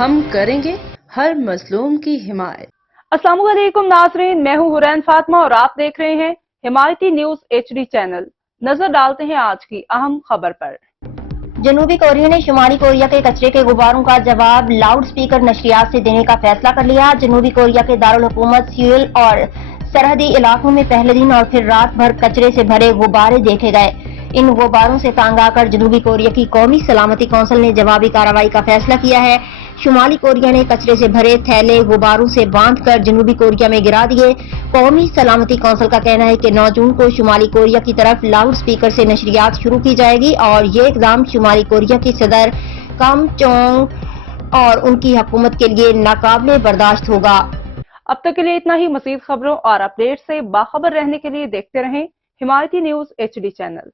ہم کریں گے ہر مظلوم کی حمایت۔ السلام علیکم ناظرین، میں ہوں حورین فاطمہ اور آپ دیکھ رہے ہیں حمایتی نیوز HD چینل۔ نظر ڈالتے ہیں آج کی اہم خبر پر۔ جنوبی کوریا نے شمالی کوریا کے کچرے کے غباروں کا جواب لاؤڈ سپیکر نشریات سے دینے کا فیصلہ کر لیا۔ جنوبی کوریا کے دارالحکومت سیول اور سرحدی علاقوں میں پہلے دن اور پھر رات بھر کچرے سے بھرے غبارے دیکھے گئے۔ ان غباروں سے تانگ آ کر جنوبی کوریا کی قومی سلامتی کونسل نے جوابی کارروائی کا فیصلہ کیا ہے۔ شمالی کوریا نے کچرے سے بھرے تھیلے غباروں سے باندھ کر جنوبی کوریا میں گرا دیے۔ قومی سلامتی کونسل کا کہنا ہے کہ 9 جون کو شمالی کوریا کی طرف لاؤڈ سپیکر سے نشریات شروع کی جائے گی اور یہ اقدام شمالی کوریا کی صدر کم جونگ اور ان کی حکومت کے لیے ناقابل برداشت ہوگا۔ اب تک کے لیے اتنا ہی۔ مزید خبروں اور اپڈیٹ سے باخبر رہنے کے لیے دیکھتے رہیں حمایتی نیوز HD چینل۔